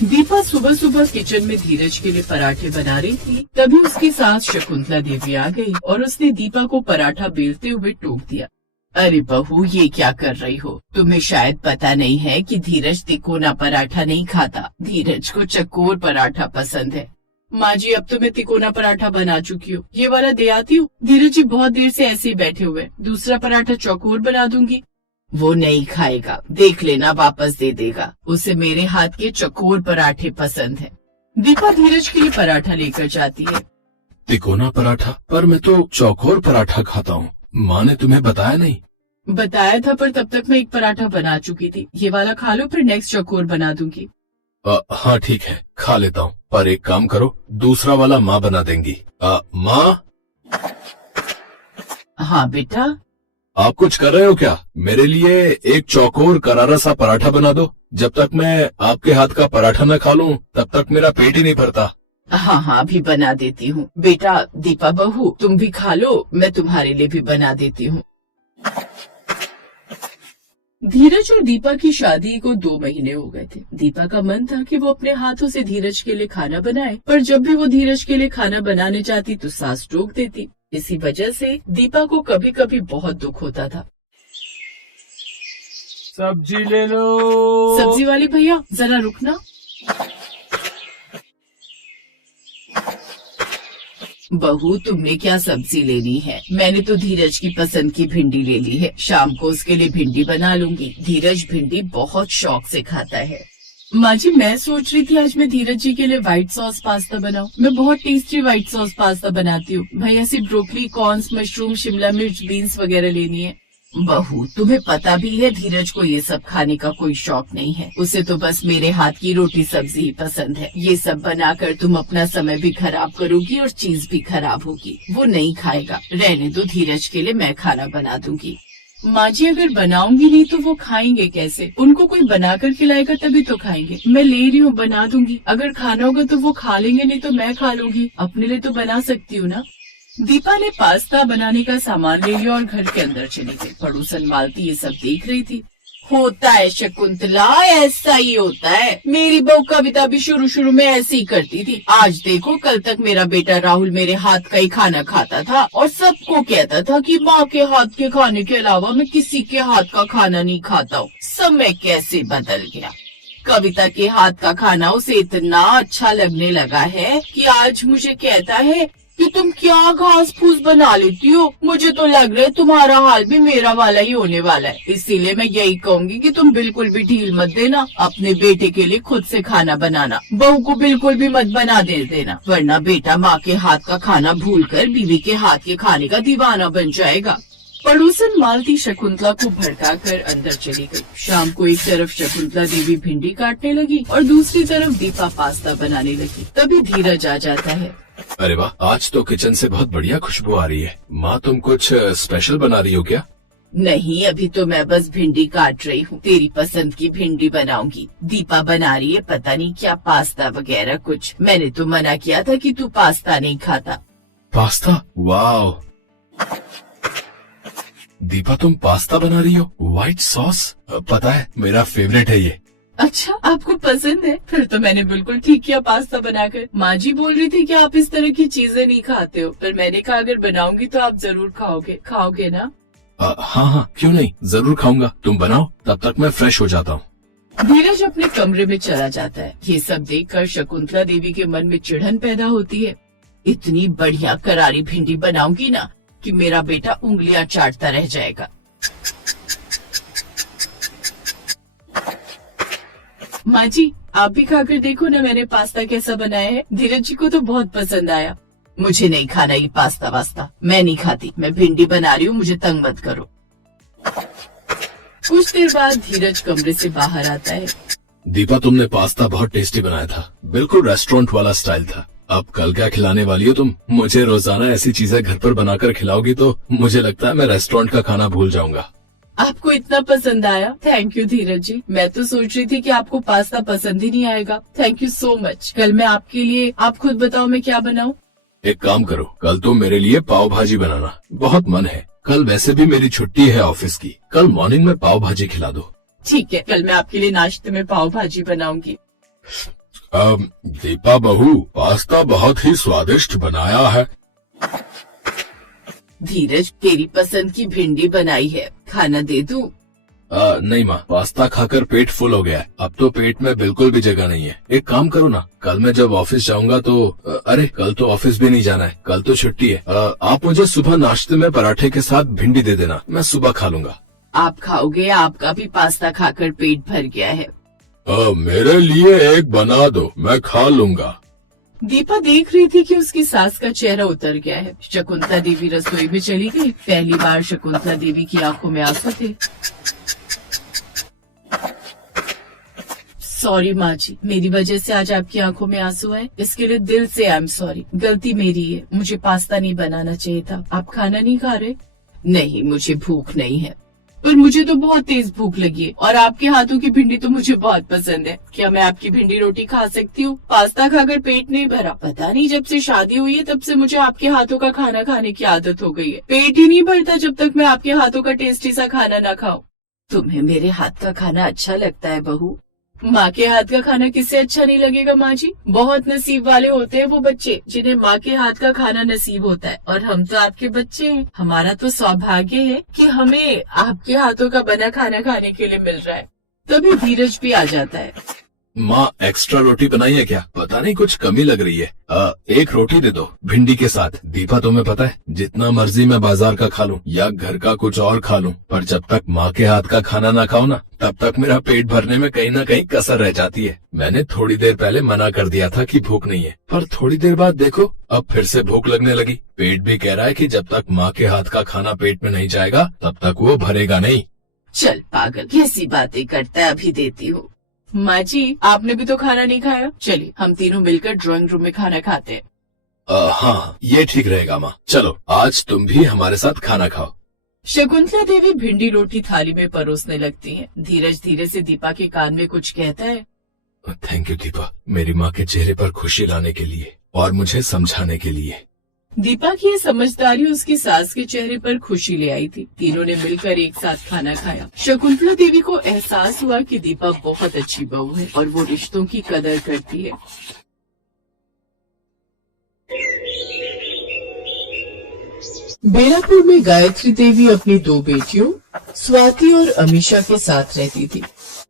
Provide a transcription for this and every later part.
दीपा सुबह सुबह किचन में धीरज के लिए पराठे बना रही थी। तभी उसकी सास शकुंतला देवी आ गई और उसने दीपा को पराठा बेलते हुए टोक दिया। अरे बहू, ये क्या कर रही हो? तुम्हें शायद पता नहीं है कि धीरज तिकोना पराठा नहीं खाता। धीरज को चकोर पराठा पसंद है। माँ जी, अब तो मैं तिकोना पराठा बना चुकी हूँ, ये वाला दे आती हूँ। धीरज जी बहुत देर से ऐसे ही बैठे हुए, दूसरा पराठा चकोर बना दूंगी। वो नहीं खाएगा, देख लेना, वापस दे देगा। उसे मेरे हाथ के चकोर पराठे पसंद है। दीपा धीरज के लिए पराठा लेकर जाती है। तिकोना पराठा? पर मैं तो चौकोर पराठा खाता हूँ। माँ ने तुम्हें बताया नहीं? बताया था, पर तब तक मैं एक पराठा बना चुकी थी। ये वाला खा लो, फिर नेक्स्ट चकोर बना दूंगी। हाँ ठीक है, खा लेता हूँ, पर एक काम करो, दूसरा वाला माँ बना देंगी। माँ? हाँ बेटा। आप कुछ कर रहे हो क्या? मेरे लिए एक चौकोर करारा सा पराठा बना दो। जब तक मैं आपके हाथ का पराठा न खा लूं, तब तक मेरा पेट ही नहीं भरता। हाँ हाँ, भी बना देती हूँ। बेटा दीपा बहू, तुम भी खा लो, मैं तुम्हारे लिए भी बना देती हूँ। धीरज और दीपा की शादी को 2 महीने हो गए थे। दीपा का मन था कि वो अपने हाथों से धीरज के लिए खाना बनाए, पर जब भी वो धीरज के लिए खाना बनाने जाती तो सास टोक देती। इसी वजह से दीपा को कभी कभी बहुत दुख होता था। सब्जी ले लो। सब्जी वाले भैया, जरा रुकना। बहू, तुमने क्या सब्जी लेनी है? मैंने तो धीरज की पसंद की भिंडी ले ली है। शाम को उसके लिए भिंडी बना लूंगी। धीरज भिंडी बहुत शौक से खाता है। माँ जी, मैं सोच रही थी आज मैं धीरज जी के लिए व्हाइट सॉस पास्ता बनाऊं। मैं बहुत टेस्टी व्हाइट सॉस पास्ता बनाती हूँ। भैया से ब्रोकली, कॉर्न्स, मशरूम, शिमला मिर्च, बीन्स वगैरह लेनी है। बहू, तुम्हें पता भी है धीरज को ये सब खाने का कोई शौक नहीं है। उसे तो बस मेरे हाथ की रोटी सब्जी ही पसंद है। ये सब बनाकर तुम अपना समय भी खराब करोगी और चीज भी खराब होगी। वो नहीं खाएगा। रहने दो, धीरज के लिए मैं खाना बना दूंगी। माँ जी, अगर बनाऊंगी नहीं तो वो खाएंगे कैसे? उनको कोई बनाकर खिलाएगा तभी तो खाएंगे। मैं ले रही हूँ, बना दूंगी। अगर खाना होगा तो वो खा लेंगे, नहीं तो मैं खा लूंगी। अपने लिए तो बना सकती हूँ ना। दीपा ने पास्ता बनाने का सामान ले लिया और घर के अंदर चली गई। पड़ोसन मालती ये सब देख रही थी। होता है शकुंतला, ऐसा ही होता है। मेरी बहू कविता भी शुरू में ऐसे ही करती थी। आज देखो, कल तक मेरा बेटा राहुल मेरे हाथ का ही खाना खाता था और सबको कहता था कि माँ के हाथ के खाने के अलावा मैं किसी के हाथ का खाना नहीं खाता हूँ। समय कैसे बदल गया। कविता के हाथ का खाना उसे इतना अच्छा लगने लगा है कि आज मुझे कहता है कि तुम क्या घास फूस बना लेती हो। मुझे तो लग रहा है तुम्हारा हाल भी मेरा वाला ही होने वाला है। इसीलिए मैं यही कहूंगी कि तुम बिल्कुल भी ढील मत देना। अपने बेटे के लिए खुद से खाना बनाना। बहू को बिल्कुल भी मत बना देना, वरना बेटा माँ के हाथ का खाना भूलकर बीवी के हाथ के खाने का दीवाना बन जाएगा। पड़ोसन मालती शकुंतला को भड़काकर अंदर चली गई। शाम को एक तरफ शकुंतला देवी भिंडी काटने लगी और दूसरी तरफ दीपा पास्ता बनाने लगी। तभी धीरज आ जाता है। अरे वाह, आज तो किचन से बहुत बढ़िया खुशबू आ रही है। माँ, तुम कुछ स्पेशल बना रही हो क्या? नहीं, अभी तो मैं बस भिंडी काट रही हूँ। तेरी पसंद की भिंडी बनाऊंगी। दीपा बना रही है पता नहीं क्या, पास्ता वगैरह कुछ। मैंने तो मना किया था कि तू पास्ता नहीं खाता। पास्ता? वाह दीपा, तुम पास्ता बना रही हो? White sauce? पता है, मेरा फेवरेट है ये। अच्छा, आपको पसंद है? फिर तो मैंने बिल्कुल ठीक किया पास्ता बनाकर। माँ जी बोल रही थी कि आप इस तरह की चीजें नहीं खाते हो, पर मैंने कहा अगर बनाऊंगी तो आप जरूर खाओगे ना? हाँ, क्यों नहीं, जरूर खाऊंगा। तुम बनाओ, तब तक मैं फ्रेश हो जाता हूँ। धीरज अपने कमरे में चला जाता है। ये सब देखकर शकुंतला देवी के मन में चिढ़न पैदा होती है। इतनी बढ़िया करारी भिंडी बनाऊंगी ना कि मेरा बेटा उंगलियां चाटता रह जाएगा। माँ जी, आप भी खाकर देखो ना मैंने पास्ता कैसा बनाया है। धीरज जी को तो बहुत पसंद आया। मुझे नहीं खाना ये पास्ता वास्ता, मैं नहीं खाती। मैं भिंडी बना रही हूँ, मुझे तंग मत करो। कुछ देर बाद धीरज कमरे से बाहर आता है। दीपा, तुमने पास्ता बहुत टेस्टी बनाया था, बिल्कुल रेस्टोरेंट वाला स्टाइल था। अब कल क्या खिलाने वाली हो तुम? मुझे रोजाना ऐसी चीजें घर पर बनाकर खिलाओगी तो मुझे लगता है मैं रेस्टोरेंट का खाना भूल जाऊंगा। आपको इतना पसंद आया? थैंक यू धीरज जी। मैं तो सोच रही थी कि आपको पास्ता पसंद ही नहीं आएगा। Thank you so much. कल मैं आपके लिए, आप खुद बताओ मैं क्या बनाऊं? एक काम करो, कल तुम मेरे लिए पाव भाजी बनाना। बहुत मन है। कल वैसे भी मेरी छुट्टी है ऑफिस की। कल मॉर्निंग में पाव भाजी खिला दो। ठीक है, कल मैं आपके लिए नाश्ते में पाव भाजी बनाऊंगी। दीपा बहू, पास्ता बहुत ही स्वादिष्ट बनाया है। धीरज, तेरी पसंद की भिंडी बनाई है, खाना दे दूं? नहीं माँ, पास्ता खाकर पेट फुल हो गया है। अब तो पेट में बिल्कुल भी जगह नहीं है। एक काम करो ना, कल मैं जब ऑफिस जाऊंगा तो अरे कल तो ऑफिस भी नहीं जाना है, कल तो छुट्टी है। आप मुझे सुबह नाश्ते में पराठे के साथ भिंडी दे देना, मैं सुबह खा लूंगा। आप खाओगे? आपका भी पास्ता खाकर पेट भर गया है। मेरे लिए एक बना दो, मैं खा लूंगा। दीपा देख रही थी कि उसकी सास का चेहरा उतर गया है। शकुंतला देवी रसोई में चली गई। पहली बार शकुंतला देवी की आंखों में आंसू थे। सॉरी माँ जी, मेरी वजह से आज आपकी आंखों में आंसू आए, इसके लिए दिल से आई एम सॉरी। गलती मेरी है, मुझे पास्ता नहीं बनाना चाहिए था। आप खाना नहीं खा रहे? नहीं, मुझे भूख नहीं है, पर मुझे तो बहुत तेज भूख लगी है और आपके हाथों की भिंडी तो मुझे बहुत पसंद है। क्या मैं आपकी भिंडी रोटी खा सकती हूँ? पास्ता खाकर पेट नहीं भरा। पता नहीं, जब से शादी हुई है तब से मुझे आपके हाथों का खाना खाने की आदत हो गई है। पेट ही नहीं भरता जब तक मैं आपके हाथों का टेस्टी सा खाना ना खाऊं। तुम्हें मेरे हाथ का खाना अच्छा लगता है बहू? माँ के हाथ का खाना किससे अच्छा नहीं लगेगा माँ जी? बहुत नसीब वाले होते हैं वो बच्चे जिन्हें माँ के हाथ का खाना नसीब होता है, और हम तो आपके बच्चे हैं। हमारा तो सौभाग्य है कि हमें आपके हाथों का बना खाना खाने के लिए मिल रहा है। तभी धीरज भी आ जाता है। माँ, एक्स्ट्रा रोटी बनाई है क्या? पता नहीं कुछ कमी लग रही है। एक रोटी दे दो भिंडी के साथ। दीपा, तुम्हें पता है जितना मर्जी मैं बाजार का खा लूं या घर का कुछ और खा लूं, पर जब तक माँ के हाथ का खाना ना खाओ ना, तब तक मेरा पेट भरने में कहीं ना कहीं कसर रह जाती है। मैंने थोड़ी देर पहले मना कर दिया था कि भूख नहीं है, पर थोड़ी देर बाद देखो अब फिर से भूख लगने लगी। पेट भी कह रहा है कि जब तक माँ के हाथ का खाना पेट में नहीं जाएगा तब तक वो भरेगा नहीं। चल पागल, कैसी बातें करता है, अभी देती हूँ। माँ जी, आपने भी तो खाना नहीं खाया। चलिए हम तीनों मिलकर ड्राइंग रूम में खाना खाते हैं। हाँ, ये ठीक रहेगा माँ। चलो आज तुम भी हमारे साथ खाना खाओ। शकुंतला देवी भिंडी रोटी थाली में परोसने लगती हैं। धीरज धीरे से दीपा के कान में कुछ कहता है। थैंक यू दीपा, मेरी माँ के चेहरे पर खुशी लाने के लिए और मुझे समझाने के लिए। दीपा की ये समझदारी उसकी सास के चेहरे पर खुशी ले आई थी। तीनों ने मिलकर एक साथ खाना खाया। शकुंतला देवी को एहसास हुआ कि दीपा बहुत अच्छी बहू है और वो रिश्तों की कदर करती है। बेलापुर में गायत्री देवी अपनी दो बेटियों स्वाति और अमीषा के साथ रहती थी।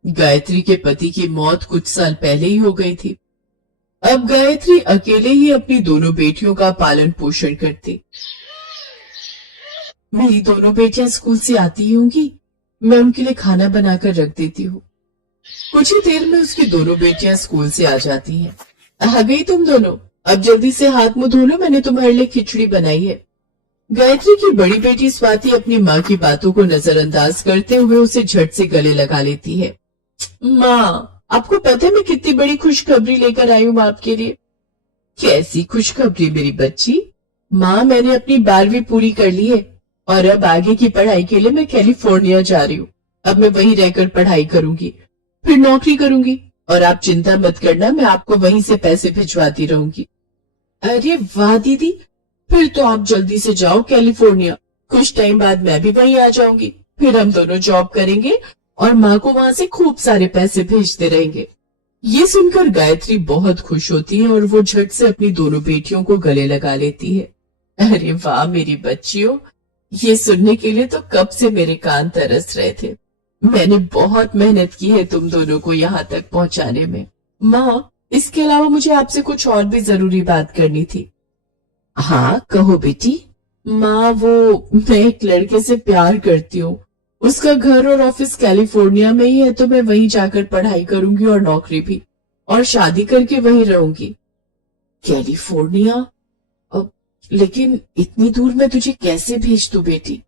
गायत्री के पति की मौत कुछ साल पहले ही हो गई थी। अब गायत्री अकेले ही अपनी दोनों बेटियों का पालन पोषण करती। मेरी दोनों बेटियां स्कूल से आती ही होंगी, मैं उनके लिए खाना बनाकर रख देती हूँ। कुछ ही देर में उसकी दोनों बेटियां स्कूल से आ जाती हैं। आ गई तुम दोनों, अब जल्दी से हाथ मुंह धो लो, मैंने तुम्हारे लिए खिचड़ी बनाई है। गायत्री की बड़ी बेटी स्वाति अपनी माँ की बातों को नजरअंदाज करते हुए उसे झट से गले लगा लेती है। माँ, आपको पता है मैं कितनी बड़ी खुशखबरी लेकर आई हूँ आपके लिए। कैसी खुशखबरी मेरी बच्ची? माँ, मैंने अपनी 12वीं पूरी कर ली है और अब आगे की पढ़ाई के लिए मैं कैलिफोर्निया जा रही हूँ। अब मैं वहीं रहकर पढ़ाई करूंगी, फिर नौकरी करूंगी, और आप चिंता मत करना, मैं आपको वहीं से पैसे भिजवाती रहूंगी। अरे वाह दीदी, फिर तो आप जल्दी से जाओ कैलिफोर्निया। कुछ टाइम बाद मैं भी वहीं आ जाऊंगी, फिर हम दोनों जॉब करेंगे और माँ को वहां से खूब सारे पैसे भेजते रहेंगे। ये सुनकर गायत्री बहुत खुश होती है और वो झट से अपनी दोनों बेटियों को गले लगा लेती है। अरे वाह मेरी बच्चियों, ये सुनने के लिए तो कब से मेरे कान तरस रहे थे। मैंने बहुत मेहनत की है तुम दोनों को यहाँ तक पहुँचाने में। माँ, इसके अलावा मुझे आपसे कुछ और भी जरूरी बात करनी थी। हाँ कहो बेटी। माँ, वो मैं एक लड़के से प्यार करती हूँ। उसका घर और ऑफिस कैलिफोर्निया में ही है, तो मैं वहीं जाकर पढ़ाई करूंगी और नौकरी भी, और शादी करके वहीं रहूंगी। कैलिफोर्निया? अब लेकिन इतनी दूर मैं तुझे कैसे भेज दूं बेटी?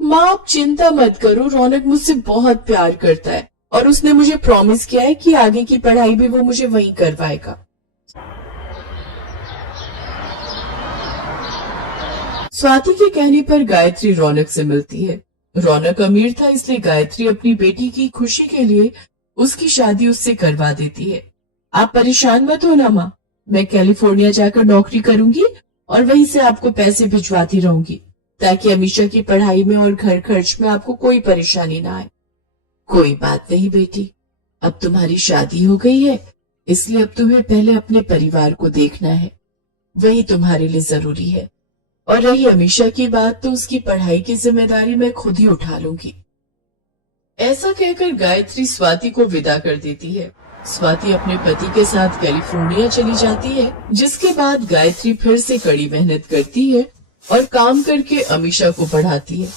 माँ, आप चिंता मत करो, रौनक मुझसे बहुत प्यार करता है और उसने मुझे प्रॉमिस किया है कि आगे की पढ़ाई भी वो मुझे वहीं करवाएगा। स्वाति के कहने पर गायत्री रौनक से मिलती है। रौनक अमीर था, इसलिए गायत्री अपनी बेटी की खुशी के लिए उसकी शादी उससे करवा देती है। आप परेशान मत हो ना माँ, मैं कैलिफोर्निया जाकर नौकरी करूंगी और वहीं से आपको पैसे भिजवाती रहूंगी, ताकि अमीषा की पढ़ाई में और घर खर्च में आपको कोई परेशानी ना आए। कोई बात नहीं बेटी, अब तुम्हारी शादी हो गई है, इसलिए अब तुम्हें पहले अपने परिवार को देखना है, वही तुम्हारे लिए जरूरी है। और रही अमीशा की बात, तो उसकी पढ़ाई की जिम्मेदारी मैं खुद ही उठा लूंगी। ऐसा कहकर गायत्री स्वाति को विदा कर देती है। स्वाति अपने पति के साथ कैलिफोर्निया चली जाती है, जिसके बाद गायत्री फिर से कड़ी मेहनत करती है और काम करके अमीशा को पढ़ाती है।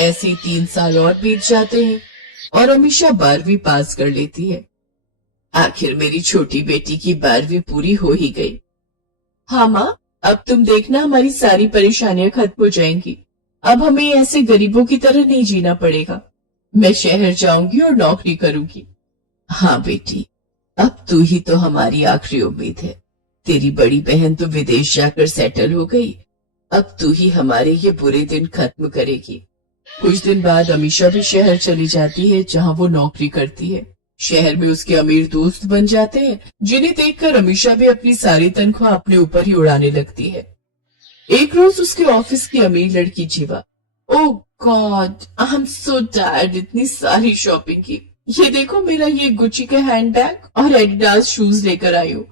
ऐसे ही 3 साल और बीत जाते हैं और अमीशा 12वीं पास कर लेती है। आखिर मेरी छोटी बेटी की 12वीं पूरी हो ही गई। हाँ माँ, अब तुम देखना हमारी सारी परेशानियां खत्म हो जाएंगी। अब हमें ऐसे गरीबों की तरह नहीं जीना पड़ेगा। मैं शहर जाऊंगी और नौकरी करूंगी। हाँ बेटी, अब तू ही तो हमारी आखिरी उम्मीद है। तेरी बड़ी बहन तो विदेश जाकर सेटल हो गई, अब तू ही हमारे ये बुरे दिन खत्म करेगी। कुछ दिन बाद अमीशा भी शहर चली जाती है, जहाँ वो नौकरी करती है। शहर में उसके अमीर दोस्त बन जाते हैं, जिन्हें देखकर अमीशा भी अपनी सारी तनख्वाह अपने ऊपर ही उड़ाने लगती है। एक रोज उसके ऑफिस की अमीर लड़की Jeeva, oh god, I am so tired, इतनी सारी शॉपिंग की। ये देखो, मेरा ये गुच्ची के हैंडबैग और एडिडास शूज लेकर आई हूँ।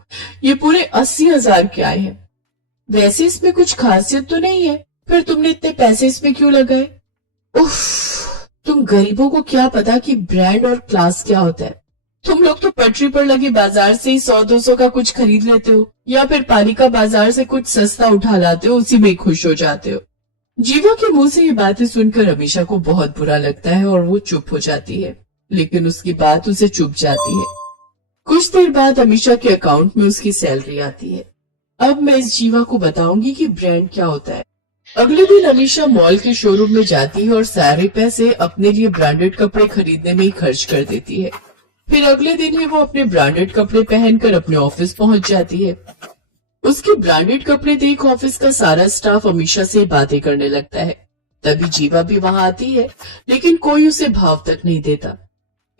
ये पूरे 80,000 के आए हैं। वैसे इसमें कुछ खासियत तो नहीं है, फिर तुमने इतने पैसे इसमें क्यों लगाए? उफ, तुम गरीबों को क्या पता कि ब्रांड और क्लास क्या होता है। तुम लोग तो पटरी पर लगे बाजार से ही 100-200 का कुछ खरीद लेते हो, या फिर पालिका बाजार से कुछ सस्ता उठा लाते हो, उसी में खुश हो जाते हो। जीवा के मुंह से ये बातें सुनकर अमीशा को बहुत बुरा लगता है और वो चुप हो जाती है, लेकिन उसकी बात उसे चुप जाती है। कुछ देर बाद अमीशा के अकाउंट में उसकी सैलरी आती है। अब मैं इस जीवा को बताऊंगी कि ब्रांड क्या होता है। अगले दिन अमीशा मॉल के शोरूम में जाती है और सारे पैसे अपने लिए ब्रांडेड कपड़े खरीदने में ही खर्च कर देती है। फिर अगले दिन ही वो अपने ब्रांडेड कपड़े पहनकर अपने ऑफिस पहुंच जाती है। उसके ब्रांडेड कपड़े देख ऑफिस का सारा स्टाफ अमीशा से बातें करने लगता है। तभी जीवा भी वहां आती है, लेकिन कोई उसे भाव तक नहीं देता।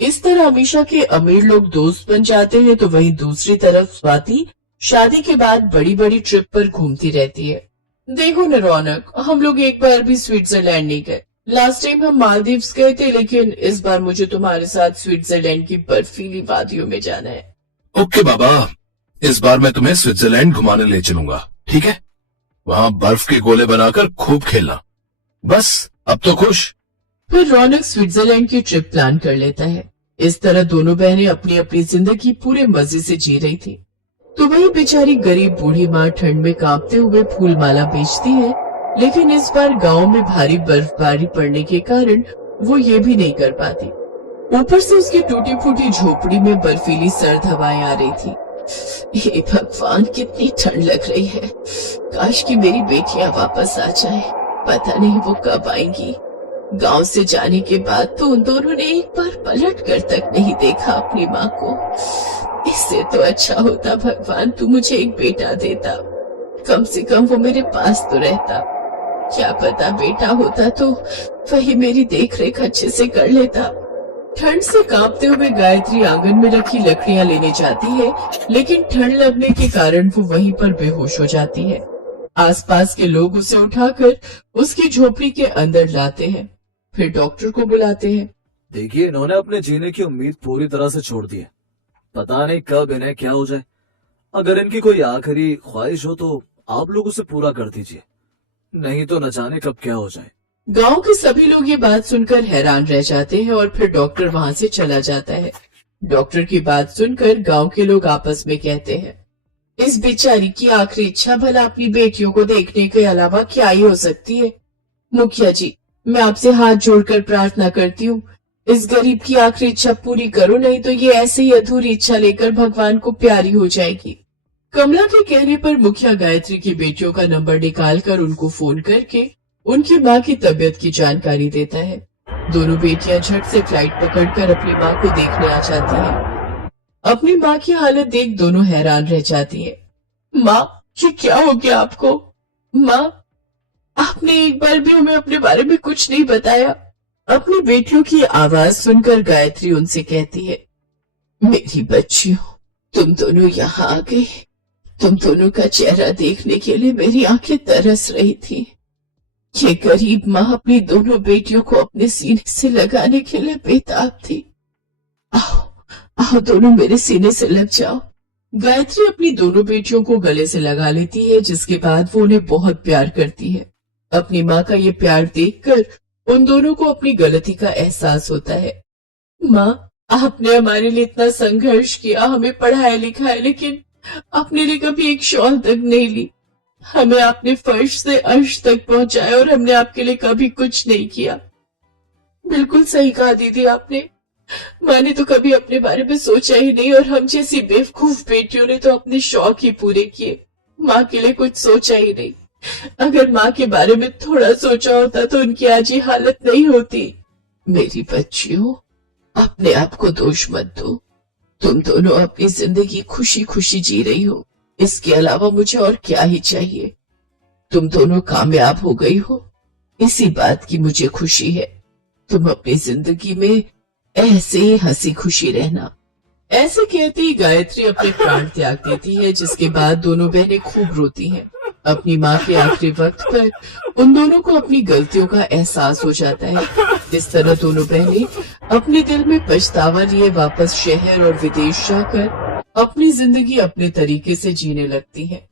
इस तरह अमीशा के अमीर लोग दोस्त बन जाते हैं, तो वहीं दूसरी तरफ स्वाति शादी के बाद बड़ी बड़ी ट्रिप पर घूमती रहती है। देखो न रौनक, हम लोग एक बार भी स्विट्जरलैंड नहीं गए। लास्ट टाइम हम मालदीव्स गए थे, लेकिन इस बार मुझे तुम्हारे साथ स्विट्जरलैंड की बर्फीली वादियों में जाना है। ओके बाबा, इस बार मैं तुम्हें स्विट्जरलैंड घुमाने ले चलूंगा, ठीक है? वहाँ बर्फ के गोले बनाकर खूब खेलना। बस अब तो खुश। फिर रौनक स्विट्जरलैंड की ट्रिप प्लान कर लेता है। इस तरह दोनों बहनें अपनी अपनी जिंदगी पूरे मजे से जी रही थी। तो वही बेचारी गरीब बूढ़ी माँ ठंड में कांपते हुए फूल माला बेचती है, लेकिन इस बार गांव में भारी बर्फबारी पड़ने के कारण वो ये भी नहीं कर पाती। ऊपर से उसकी टूटी फूटी झोपड़ी में बर्फीली सर्द हवाएं आ रही थी। हे भगवान, कितनी ठंड लग रही है। काश कि मेरी बेटियां वापस आ जाए। पता नहीं वो कब आएंगी। गांव से जाने के बाद तो उन दोनों ने एक बार पलट कर तक नहीं देखा अपनी माँ को। इससे तो अच्छा होता भगवान तू मुझे एक बेटा देता, कम से कम वो मेरे पास तो रहता। क्या पता बेटा होता तो वही मेरी देखरेख अच्छे से कर लेता। ठंड से कांपते हुए गायत्री आंगन में रखी लकड़ियां लेने जाती है, लेकिन ठंड लगने के कारण वो वहीं पर बेहोश हो जाती है। आसपास के लोग उसे उठाकर उसकी झोपड़ी के अंदर लाते हैं, फिर डॉक्टर को बुलाते हैं। देखिए, इन्होंने अपने जीने की उम्मीद पूरी तरह से छोड़ दी है। पता नहीं कब इन्हें क्या हो जाए। अगर इनकी कोई आखिरी ख्वाहिश हो तो आप लोग उसे पूरा कर दीजिए, नहीं तो न जाने कब क्या हो जाए। गांव के सभी लोग ये बात सुनकर हैरान रह जाते हैं और फिर डॉक्टर वहां से चला जाता है। डॉक्टर की बात सुनकर गांव के लोग आपस में कहते हैं, इस बेचारी की आखिरी इच्छा भला अपनी बेटियों को देखने के अलावा क्या ही हो सकती है। मुखिया जी, मैं आपसे हाथ जोड़कर प्रार्थना करती हूँ, इस गरीब की आखिरी इच्छा पूरी करो, नहीं तो ये ऐसे ही अधूरी इच्छा लेकर भगवान को प्यारी हो जाएगी। कमला के कहने पर मुखिया गायत्री की बेटियों का नंबर निकालकर उनको फोन करके उनकी माँ की तबीयत की जानकारी देता है। दोनों बेटियां झट से फ्लाइट पकड़कर अपनी माँ को देखने आ जाती हैं। अपनी माँ की हालत देख दोनों हैरान रह जाती हैं। माँ, ये क्या हो गया आपको? माँ, आपने एक बार भी हमें अपने बारे में कुछ नहीं बताया। अपनी बेटियों की आवाज सुनकर गायत्री उनसे कहती है, मेरी बच्चियों, तुम दोनों यहाँ आ गई। तुम दोनों का चेहरा देखने के लिए मेरी आंखें तरस रही थी। ये गरीब माँ अपनी दोनों बेटियों को अपने सीने से लगाने के लिए बेताब थी। आओ, आओ दोनों मेरे सीने से लग जाओ। गायत्री अपनी दोनों बेटियों को गले से लगा लेती है, जिसके बाद वो उन्हें बहुत प्यार करती है। अपनी माँ का ये प्यार देखकर उन दोनों को अपनी गलती का एहसास होता है। माँ, आपने हमारे लिए इतना संघर्ष किया, हमें पढ़ाया लिखाया, लेकिन अपने लिए कभी एक शॉल तक नहीं ली। हमें आपने फर्श से अर्श तक पहुंचाया और हमने आपके लिए कभी कुछ नहीं किया। बिल्कुल सही कहा दीदी आपने। माँ ने तो कभी अपने बारे में सोचा ही नहीं और हम जैसी बेवकूफ बेटियों ने तो अपने शौक ही पूरे किए, माँ के लिए कुछ सोचा ही नहीं। अगर माँ के बारे में थोड़ा सोचा होता तो उनकी आज ये हालत नहीं होती। मेरी बच्चियों, अपने आप को दोष मत दो। तुम दोनों अपनी जिंदगी खुशी खुशी जी रही हो, इसके अलावा मुझे और क्या ही चाहिए। तुम दोनों कामयाब हो गई हो, इसी बात की मुझे खुशी है। तुम अपनी जिंदगी में ऐसे ही हंसी खुशी रहना। ऐसे कहती ही गायत्री अपने प्राण त्याग देती है, जिसके बाद दोनों बहनें खूब रोती हैं। अपनी माँ के आखिरी वक्त पर उन दोनों को अपनी गलतियों का एहसास हो जाता है। इस तरह दोनों बहनें अपने दिल में पछतावा लिए वापस शहर और विदेश जाकर अपनी जिंदगी अपने तरीके से जीने लगती हैं।